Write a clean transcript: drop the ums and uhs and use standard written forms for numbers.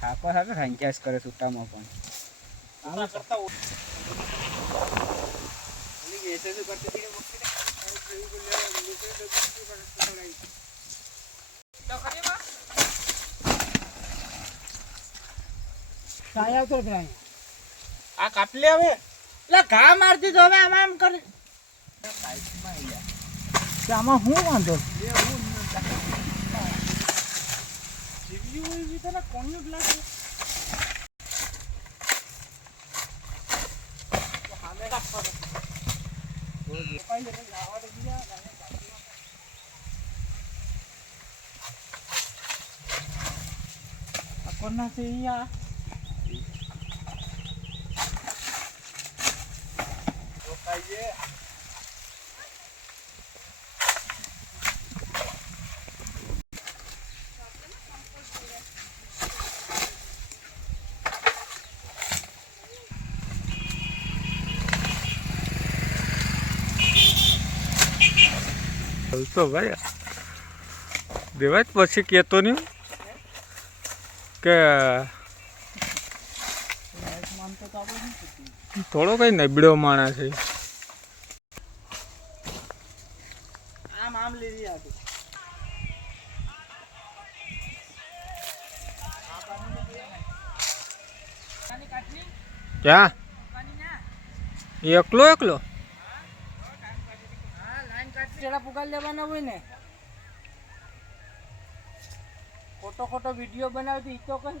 થાકો થાકો ખાંક્યાસ કરે છૂટામાં પણ આમ કરતા ઓલી એસે તો કરતી હતી તો ખરી માં સાયા તો ગ્રાય આ કાપલે હવે લે ઘા મારતી તો હવે આમ કરી સાઈડમાં આયા આમાં હું વાંધો જીવ્યું હોય બી તને કોણનું જ લાગે તો હાલે રાખવા દે પાઈ દે લાવા દે બીજા આ કોના છે યા રોકાઈએ તો ભાઈ દેવાય પછી કહેતો નહીં કે થોડો કઈ નબળો માણસ છે આમ આમ લીધી આતી ક્યાં એકલો એકલો પેલા પુગાર લેવાના હોય ને ખોટો ખોટો વિડીયો બનાવતી તો કઈ